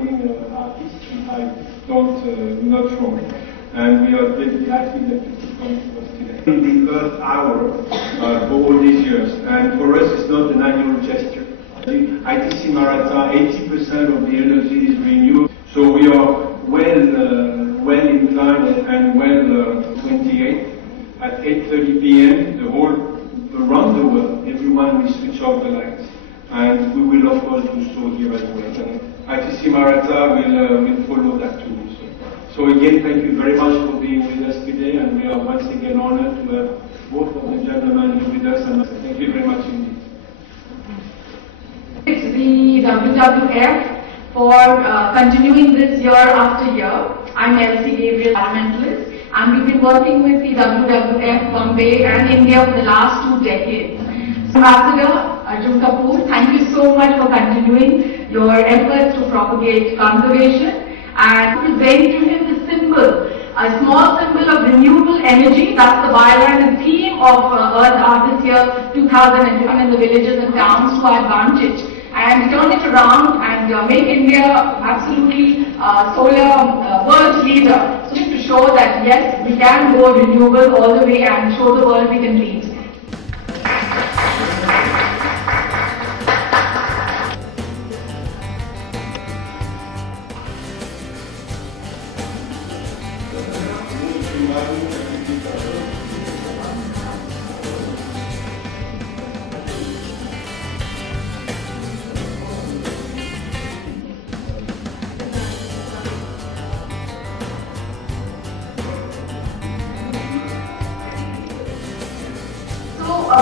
award-winning artist, if I don't not wrong. And we are very happy that you could come to us today. In the Earth Hour for all these years, and for us it's not an annual gesture. The ITC Marathon, 80% of the energy is renewed, so we are well inclined and well 28 at 8:30 p.m. Around the world, everyone will switch off the lights, and we will of course do so here as well. And ITC Marathon will follow that too. So again, thank you very much for being with us today, and we are once again honored to have both of the gentlemen here with us, and thank you very much indeed. It's the WWF for continuing this year after year. I'm Elsie Gabriel, environmentalist, and we've been working with the WWF Bombay and India for the last 2 decades. Ambassador Arjun Kapoor, thank you so much for continuing your efforts to propagate conservation and present to him the symbol, a small symbol of renewable energy. That's the byline and theme of Earth Hour this year, 2021, in the villages and towns to our advantage, and turn it around and make India absolutely solar world leader. So to show that yes, we can go renewable all the way and show the world we can lead.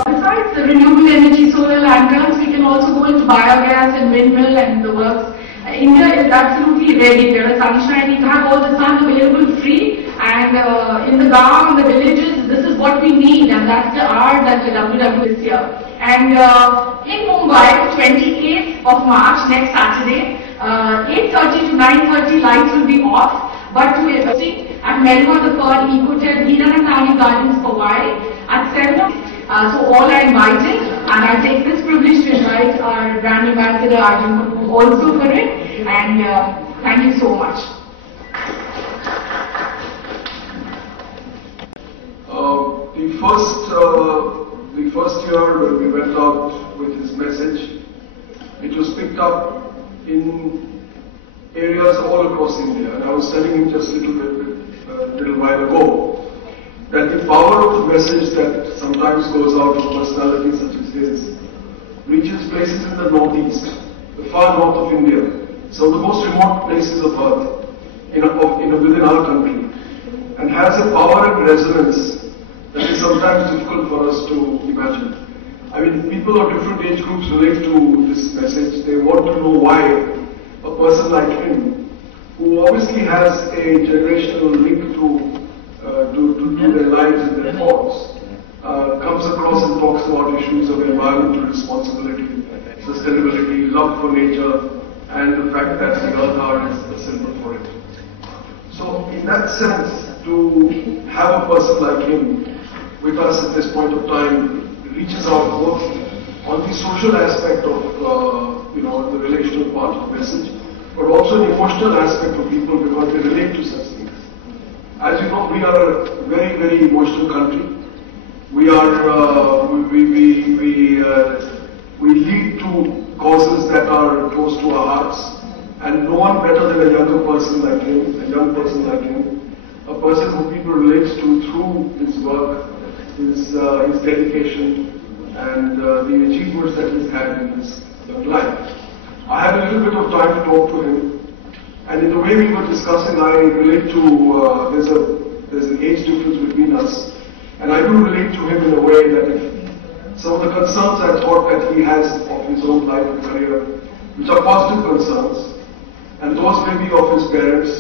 Besides the renewable energy solar lanterns, we can also go into biogas and windmill and the works. India is absolutely ready. There is sunshine. We have all the sun available free, and in the gaon, in the villages, this is what we need, and that's the art that the WW is here. And in Mumbai, 28th of March, next Saturday, 8:30 to 9:30, lights will be off, but to at Melbourne, the third Ecotel Eden and Tiny Gardens for Hawaii at 7. So all are invited, and I take this privilege to invite our brand ambassador Arjun Kapoor also for it, and thank you so much. The first year when we went out with his message, it was picked up in areas all across India, and I was telling him just a little while ago that the power of the message that sometimes goes out of personalities such as his reaches places in the northeast, the far north of India, some of the most remote places of Earth, within our country, and has a power and resonance that is sometimes difficult for us to imagine. I mean, people of different age groups relate to this message. They want to know why a person like him, who obviously has a generational link to their lives and their thoughts, comes across and talks about issues of environmental responsibility, sustainability, love for nature, and the fact that the Earth Hour is a symbol for it. So in that sense, to have a person like him with us at this point of time reaches out both on the social aspect of the relational part of the message, but also the emotional aspect of people because they relate to such things. As you know, we are a very, very emotional country. We are we lead to causes that are close to our hearts, and no one better than a younger person like him, a young person like him, a person who people relate to through his work, his dedication, and the achievements that he's had in his young life. I had a little bit of time to talk to him, and in the way we were discussing, I relate to there's an age difference between us, and I do relate to him in a way that if some of the concerns I thought that he has of his own life and career, which are positive concerns, and those maybe of his parents,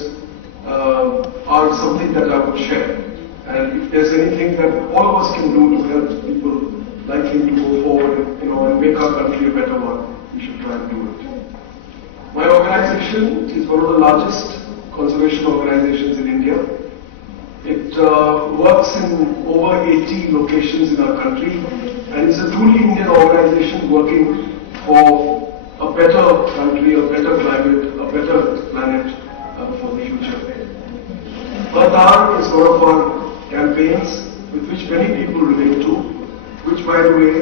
are something that I would share. And if there's anything that all of us can do to help people like him to go forward, and make our country a better one, we should try and do it. My organization is one of the largest conservation organizations in India. It works in over 80 locations in our country, and it's a truly Indian organization working for a better country, a better climate, a better Car is one of our campaigns with which many people relate to, which by the way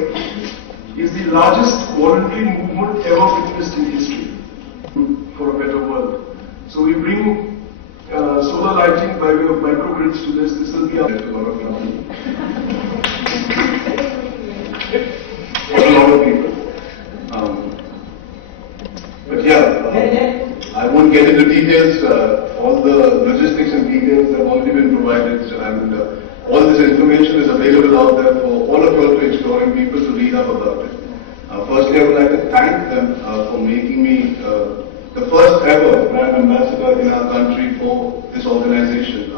is the largest voluntary movement ever witnessed in history for a better world. So we bring solar lighting by way of microgrids to this. This will be a lot of money. For a lot of people. But yeah, I won't get into details. All the logistics and details have already been provided, and all this information is available out there for all of you all to explore and people to read up about it. Firstly, I would like to thank them for making me the first ever brand ambassador in our country for this organization.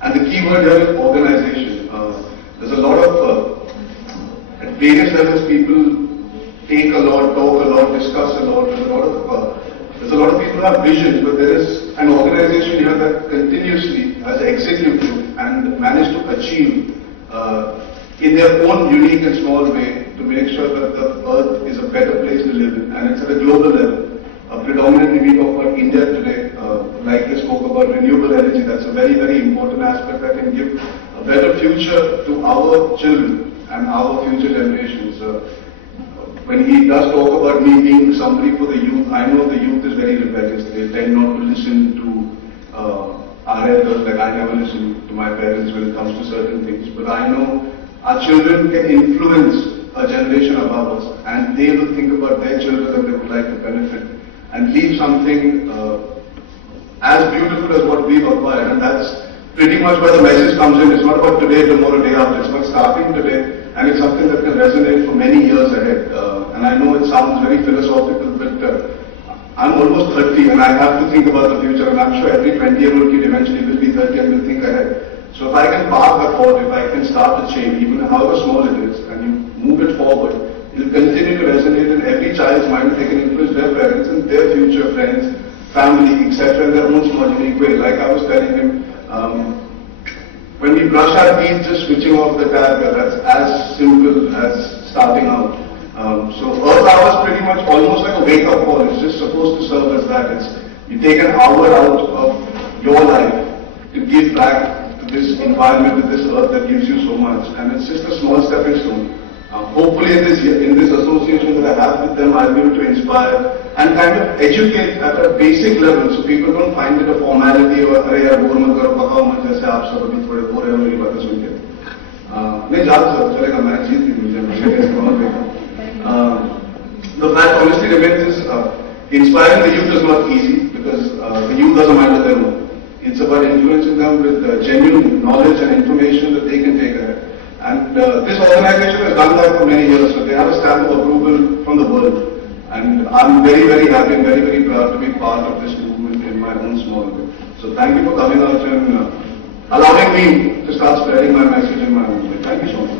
And the key word here is organization. There's a lot of, at various levels, people take a lot, talk a lot, discuss a lot. There's a lot of people who have visions, but there is an organization here that continuously has executed and managed to achieve in their own unique and small way to make sure that the earth is a better place to live in, and it's at a global level. Predominantly we talk about India today, like we spoke about renewable energy. That's a very, very important aspect that can give a better future to our children and our future generations. When he does talk about me being somebody for the youth, I know the youth is very rebellious. They tend not to listen to our elders, like I never listen to my parents when it comes to certain things. But I know our children can influence a generation above us, and they will think about their children that they would like to benefit and leave something as beautiful as what we've acquired. And that's pretty much where the message comes in. It's not about today, tomorrow, day after. It's about starting today, and it's something that can resonate for many years ahead. And I know it sounds very philosophical, but I'm almost 30 and I have to think about the future, and I'm sure every 20-year-old kid eventually will be 30 and will think ahead. So if I can park the thought, if I can start a chain, even however small it is, and you move it forward, it will continue to resonate in every child's mind. They can influence their parents and their future friends, family, etc. in their own small unique way. Like I was telling him, when we brush our teeth, just switching off the tap, that's as simple as starting out. So Earth Hour is pretty much almost like a wake-up call. It's just supposed to serve as that. You take an hour out of your life to give back to this environment, to this earth that gives you so much, and it's just a small stepping stone. Hopefully in this association that I have with them, I'll be able to inspire and kind of educate at a basic level, so people don't find it a formality or अरे यार bore मत करो पकाओ मत जैसे आप सब अभी थोड़े बोर हैं मेरी बातें सुन के नहीं ज़्यादा सब चलेगा मैं जीत भी मुझे the fact honestly remains is inspiring the youth is not easy, because the youth doesn't matter them. It's about influencing them with genuine knowledge and information that they can take ahead. And this organization has done that for many years, so they have a stamp of approval from the world. And I'm very, very happy and very, very proud to be part of this movement in my own small way. So thank you for coming out and allowing me to start spreading my message in my own way. Thank you so much.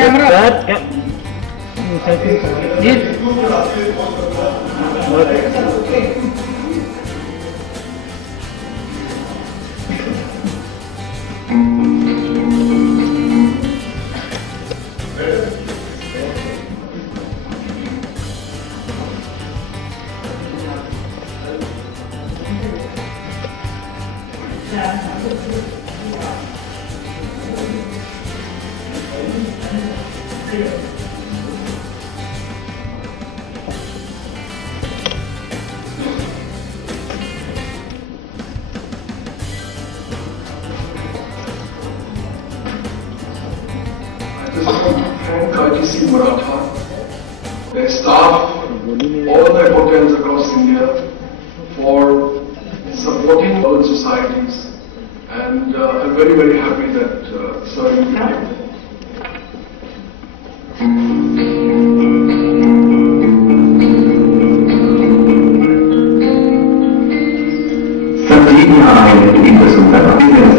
Camera. Their staff, all their hotels across India, for supporting all societies, and I'm very, very happy that serving them.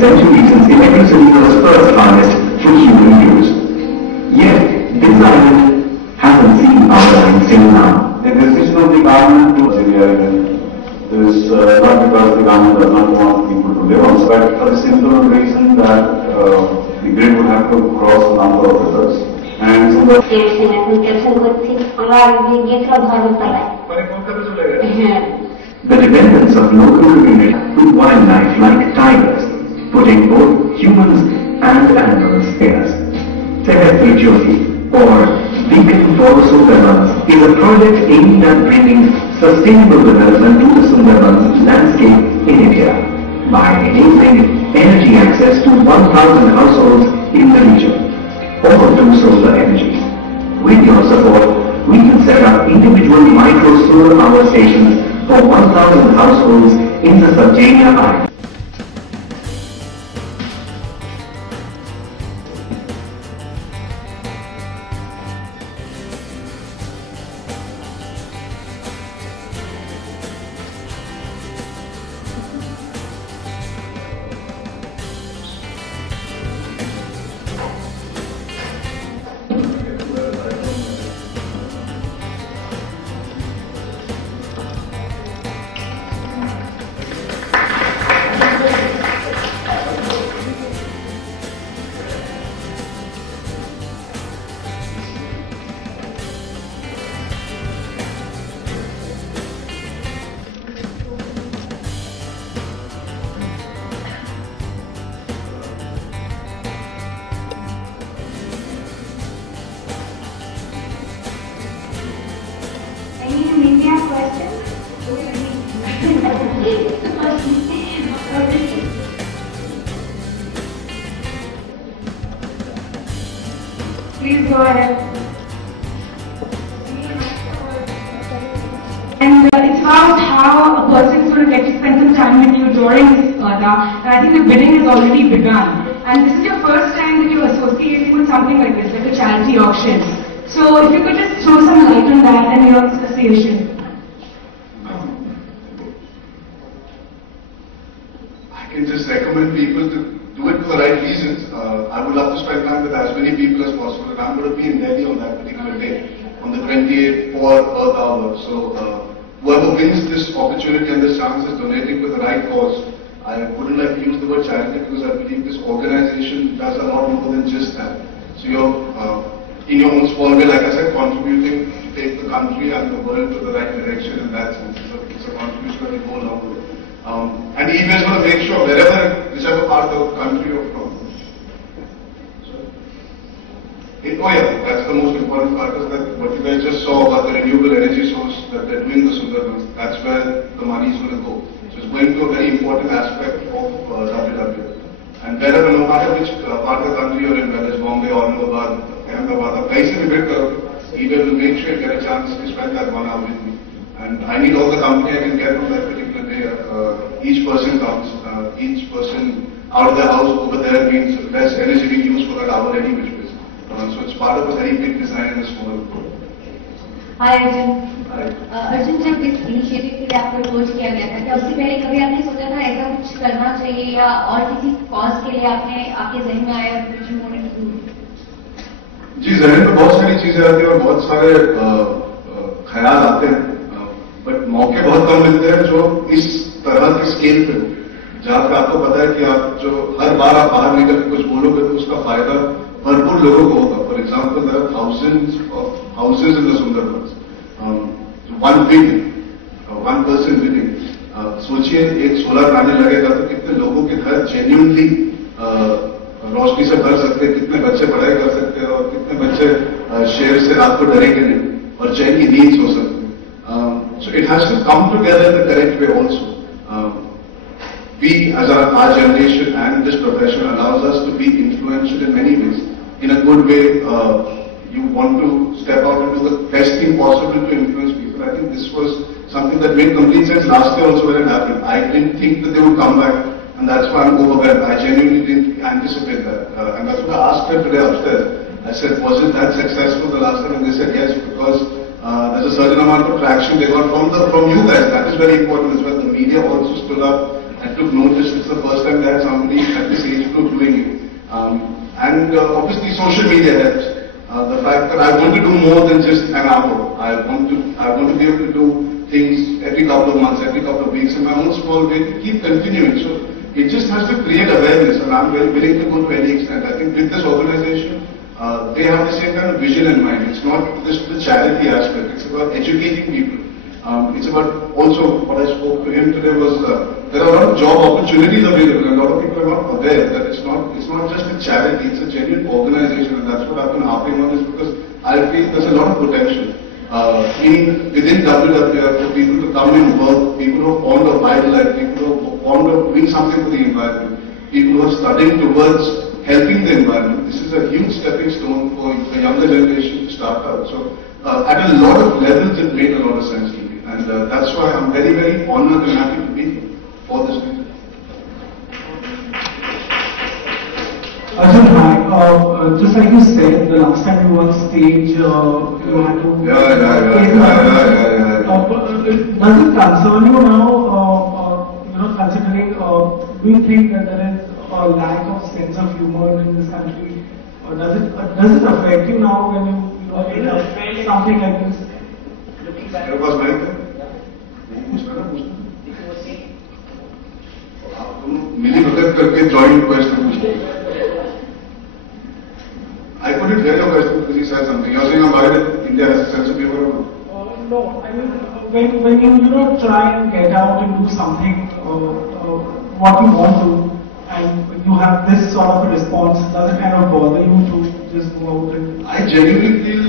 Centuries since electricity was first harnessed for human use. Yet, that the grid would have to cross a number of rivers. And so the dependence of local community with wildlife like tigers, putting both humans and animals first. Sehat Jyoti, or Beacon for the Sundarbans, is a project aimed at bringing sustainable development to the Sundarbans landscape in India by enabling energy access to 1,000 households in the region, all through solar energy. With your support, we can set up individual micro solar power stations for 1,000 households in the Sardinia Island. Please go ahead. And it's about how a person is going to get to spend some time with you during this and I think the bidding has already begun. And this is your first time that you're associating with something like this, like a charity auction. So if you could just throw some light on that and your association. I can just recommend people to do it for the right reasons. I would love to spend time with as many people as possible, and I'm going to be in Delhi on that particular day, on the 28th for Earth Hour. So whoever wins this opportunity and this chance is donating for the right cause. I wouldn't like to use the word charity because I believe this organization does a lot more than just that. So you're in your own small way, like I said, contributing to take the country and the world to the right direction in that sense. It's a contribution that will go a long way. And he is going to make sure whichever part of the country you're from. Oh yeah, that's the most important part, is that what you guys just saw about the renewable energy source that they're doing the Sundarbans, that's where the money is going to go. So it's going to a very important aspect of WW. And wherever, no matter which part of the country you're in, whether it's Bombay, Aurangabad, Ahmedabad, either will make sure you get a chance to spend that 1 hour with me. And I need all the company I can get from that particular day. Each person counts. Each person out of the house over there means less energy being used for that hour any which way. So it's part of a very big design and a small goal. Hi Arjun. Hi. Arjun, जब इस initiative के लिए आपको approach किया गया था, क्या उससे पहले कभी आपने सोचा था ऐसा कुछ करना चाहिए या और किसी कॉज के लिए आपके जहन में आया कुछ मोमेंट? जी, जहन में बहुत सारी चीजें आती हैं और बहुत सारे ख्याल आते हैं, बट मौके बहुत कम मिलते हैं जो इस तरह की स्केल पे हो, जहाँ पे आपको पता है कि आप जो हर बार आप बाहर निकल के कुछ बोलोगे तो उसका फायदा भरपूर लोगों को होगा. For example, there are thousands of houses in the Sundarbans. One bid, one person bidding. सोचिए एक सोलर पैनल लगेगा तो कितने लोगों के घर जेन्युइनली रोशनी से भर सकते हैं, कितने बच्चे पढ़ाई कर सकते हैं और कितने बच्चे शेर से रात को डरेंगे नहीं और चैन की नींद सो सकते हैं. So it has to come together in the correct way also. We as our generation and this profession allows us to be influential in many ways. In a good way, you want to step out and do the best thing possible to influence people. I think this was something that made complete sense last year also when it happened. I didn't think that they would come back, and that's why I'm overwhelmed. I genuinely didn't anticipate that. And that's what I asked her today upstairs. I said, was it that successful the last time? And they said yes, because there's a certain amount of traction they got from you guys. That is very important as well. The media also stood up and took notice. It's the first time that somebody at this age group doing it. And obviously social media helps. The fact that I want to do more than just an hour. I want to be able to do things every couple of months, every couple of weeks in my own small way to keep continuing. So It just has to create awareness, and I'm very willing to go to any extent. I think with this organization, they have the same kind of vision in mind. It's not just the charity aspect, it's about educating people. It's about also, what I spoke to him today was, there are a lot of job opportunities available, and a lot of people are not aware that it's not just a charity, it's a genuine organization, and that's what I've been harping on, is because I feel there's a lot of potential. Within WWF, for people to come and work, people who are fond of wildlife, people who are fond of doing something for the environment, people who are studying towards helping the environment. This is a huge stepping stone for the younger generation to start out. So at a lot of levels it made a lot of sense to me, and that's why I'm very, very honored and happy to be here for this reason. Arjun, hi. Just like you said, the last time you were on stage, you had to... Yeah. Does it concern you now, considering, do you think that there is a lack of sense of humor in this country? Or does it affect you now when you something like this? Your was right there? मिली भगत करके joint question पूछते हैं. I couldn't hear your question because you said something. You're saying about India has a sense of humor. No, I mean when you try and get out and do something what you want to, and you have this sort of a response, does it kind of bother you to just go out and... I genuinely feel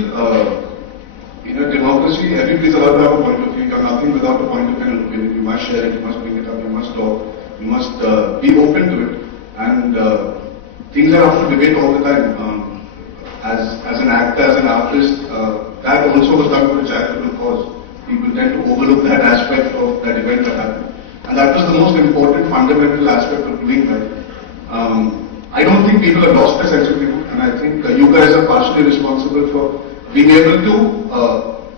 in a democracy, everybody's allowed to have a point of view. You're nothing without a point of view and opinion. You must share it, you must bring it up, you must talk, you must be open to it. And things are up for debate all the time. As an actor, as an artist, that also was done for a charitable cause. People tend to overlook that aspect of that event that happened. And that was the most important fundamental aspect of doing that. I don't think people have lost their sense of humor, and I think you guys are partially responsible for being able to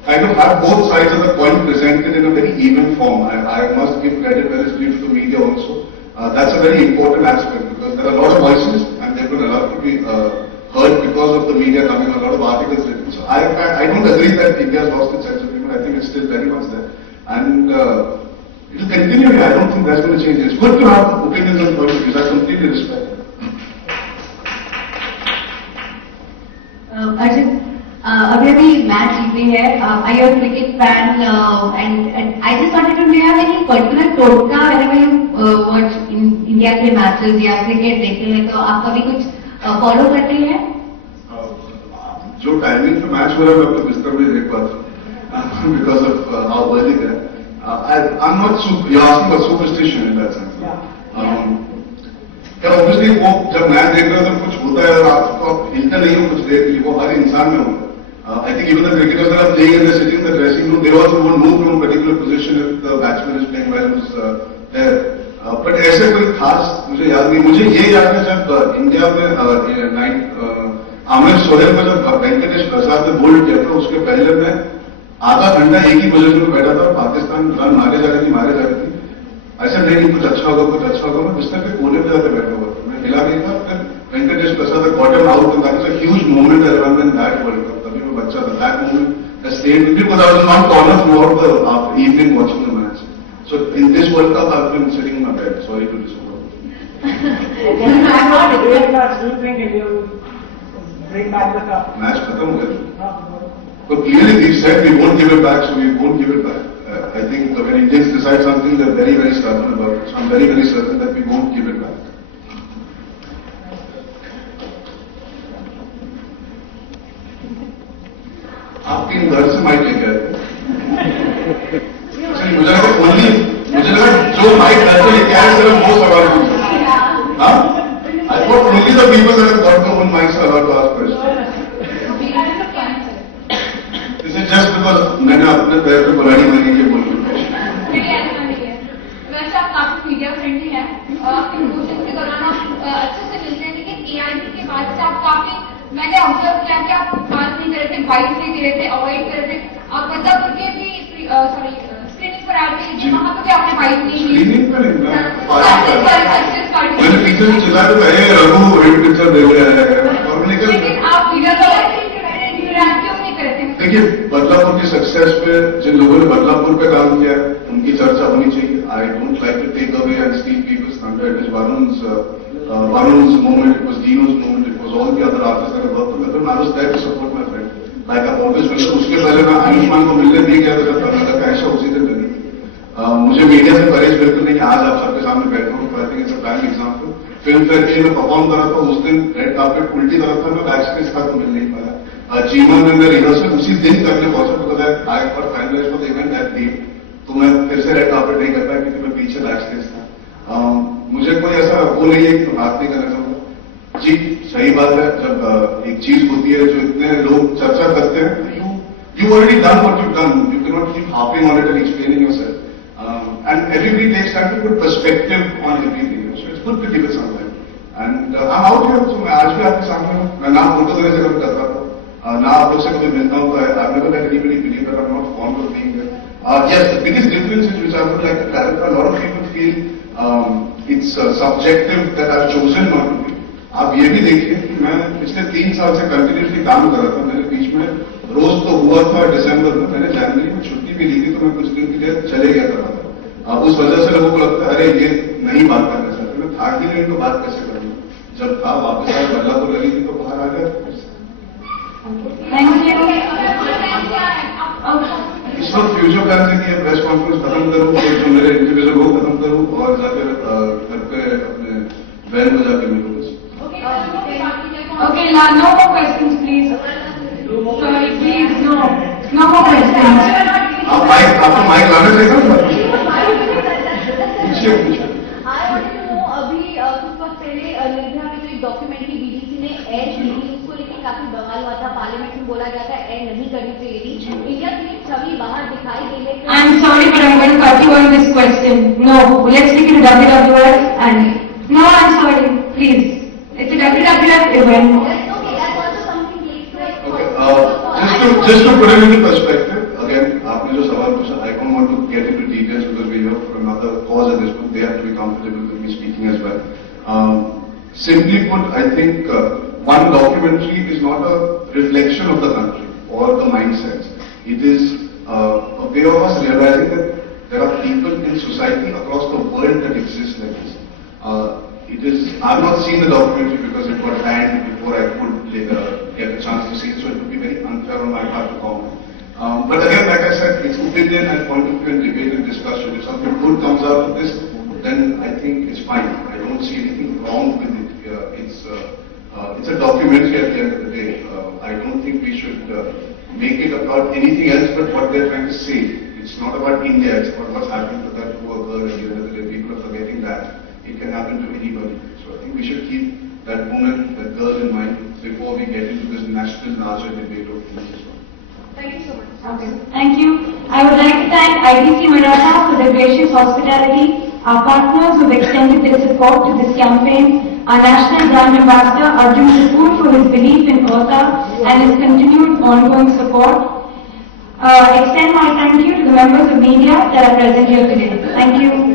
kind of have both sides of the coin presented in a very even form. I must give credit where it's due to the media also. That's a very important aspect, because there are a lot of voices and they've been allowed to be heard because of the media coming, a lot of articles written. So I don't agree that India has lost its sense of humor. I think it's still very much there. And it will continue. I don't think that's going to change. It's good to have opinions and point of views. I completely respect it. Arjun, अभी अभी match जीते हैं. I am a cricket fan, and I just wanted to know, have any particular टोटका whenever you watch India के matches या cricket देखते हैं, तो आप कभी कुछ follow करते हैं? जो टाइमिंग पे मैच हो रहा है मैं अपने बिस्तर में देख पाता हूँ because of how early they are. I'm not you're asking about superstition in that sense. Yeah, obviously वो जब मैच देख रहे हो तो कुछ होता है और आपको हिलते नहीं हो कुछ देर के लिए, वो हर इंसान में होता है. I think even the cricketers that are playing and they're sitting in the dressing room, they also won't move from a particular position if the batsman is playing well there. But ऐसे कोई खास मुझे याद नहीं. मुझे ये याद है जब इंडिया में आमिर सोहेल को जब वेंकटेश प्रसाद ने बोल्ड किया था, उसके पहले मैं आधा घंटा एक ही पोजीशन में बैठा था और पाकिस्तान रन मारे जा रही थी. ऐसा नहीं कुछ अच्छा होगा मैं बिस्तर के कोने पे जाकर बैठा हुआ था, मैं हिला नहीं था. फिर वेंकटेश प्रसाद got him out, and that was a huge moment I remember in that World Cup. तभी मैं बच्चा था. That moment I stayed with me because I was in one corner throughout the evening watching the match. So in this World Cup I've been sitting in my bed. Sorry to disappoint. I'm not a great match. Do you think India will bring back the cup? Match खत्म हो गया. But clearly we said we won't give it back, so we won't give it back. I think when Indians decide something, they're very, very stubborn about it. So I'm very, very certain that we won't give it back. आपके घर से mic लेके आए. मुझे लगा जो mic घर से लेके आए सिर्फ वो सवाल पूछे. हाँ? I thought only the people that have got their own mics are allowed to ask questions. This is just because मैंने अपने पैर पे बुलानी मांगी के बोल रही हूँ. वैसे आप काफी मीडिया फ्रेंडली हैं, आपके कोशिश के दौरान आप अच्छे से मिलते हैं, लेकिन AIB के बाद से आप काफी, मैंने ऑब्जर्व किया कि आप बात नहीं कर रहे थे, बाइक नहीं दे रहे थे, अवॉइड कर रहे थे. आप मतलब के भी स्क्रीनिंग पर आए थे, वहाँ पे भी आपने बाइक नहीं ली. स्क्रीनिंग पर नहीं, मैंने पीछे से चिल्ला तो कहे रघु एक पिक्चर देख रहा है. लेकिन आप मीडिया क्यों नहीं करते? देखिए, बदलापुर की सक्सेस पे जिन लोगों ने बदलापुर पे काम किया है उनकी चर्चा होनी चाहिए. I don't like to take away and steal people's thunder. it is Varun's moment, it was Dino's moment, it was all the other artists that I worked with him. I was there to support my friend. Like I've always been. उसके पहले मैं आयुष्मान को मिलने नहीं गया था, कर्नाटक का ऐसा उसी दिन बनी. मुझे मीडिया से परहेज बिल्कुल नहीं कि आज आप सबके सामने बैठा हूँ. I think it's a prime example. Film fair के लिए मैं परफॉर्म करा था, उस दिन रेड कार्पेट उल्टी तरफ था, मैं बैक स्टेज था तो मिल नहीं पाया. चीमा में मैं रिहर्सल उसी दिन करने पहुंचा, because I got finalised for the event that day. तो मैं फिर से रेड कार्पेट नहीं कर पाया क्योंकि मैं पीछे बैक स्टेज था. मुझे कोई ऐसा वो नहीं है कि बात नहीं करना चाहूंगा. जी सही बात है, जब एक चीज होती है जो इतने लोग चर्चा करते हैं, you already done what you've done. You cannot keep harping on it and explaining yourself. And everybody takes time to put perspective on everything. So it's good to give it some time. And I'm out here, so मैं आज भी आपके सामने हूँ. मैं ना photo देने से कभी करता था, ना आप लोग से कभी मिलता हूँ. I've never let anybody believe that I'm not fond of being there. Yes, the biggest difference is which I would like to clarify. A lot of people feel it's subjective that I've chosen not to be. आप ये भी देखिए कि मैं पिछले 3 साल से continuously काम कर रहा था. मेरे बीच में रोज तो हुआ था दिसंबर में, मैंने जनवरी में छुट्टी भी ली थी, तो मैं कुछ दिन के लिए चले गया था. उस वजह से लोगों को लगता है अरे ये नहीं बात करना चाहते. मैं था ही नहीं तो बात कैसे करूँ. जब था वापस आया, बल्ला तो लगी थी तो बाहर आ गया. इस वक्त फ्यूचर प्लान से कि प्रेस कॉन्फ्रेंस खत्म करूँ, जो मेरे इंडिविजुअल को खत्म करूँ और जाकर घर पे अपने बहन को जाकर मिलूँ. Okay, no more questions, please. Sorry, please, no more questions. आपको माइक लाना चाहिए. पूछिए. I want to know, अभी कुछ वक्त पहले निर्भया में जो एक डॉक्यूमेंट्री बीबीसी ने एयर की थी, उसको लेकर काफी बवाल हुआ था. पार्लियामेंट में बोला गया था एयर नहीं करनी चाहिए थी. इंडिया की एक छवि बाहर दिखाई दे रही है. I'm sorry, but I'm going to cut you on this question. No, let's stick to WWF and no, I'm sorry, please. It's a WWF event. That's okay. That's also something like. Okay. Just to put it into perspective, again, आपने जो सवाल पूछा, I don't want to get into details because we're here for another cause at this point. They have to be comfortable with me speaking as well. Simply put, I think one documentary is not a reflection of the country or the mindsets. It is a way of us realizing that there are people in society across the world that exist like this. I've not seen the documentary because it got banned before I could get a chance to see it, so it would be very unfair on my part to comment. But again, like I said, it's opinion and point of view and debate and discussion. If something good comes out of this, then I think it's fine. I don't see anything wrong with it. It's a documentary at the end of the day. I don't think we should make it about anything else but what they're trying to say. It's not about India, it's about what's happened to that poor girl at the end of the day. People are forgetting that. It can happen to anybody. So I think we should keep that woman, that girl in mind before we get into this national larger debate of peace as well. Thank you so much. Okay, thank you. I would like to thank IDC Maratha for their gracious hospitality, our partners who have extended their support to this campaign, our national brand ambassador Arjun Kapoor for his belief in Eartha and his continued ongoing support. Extend my thank you to the members of media that are present here today. Thank you.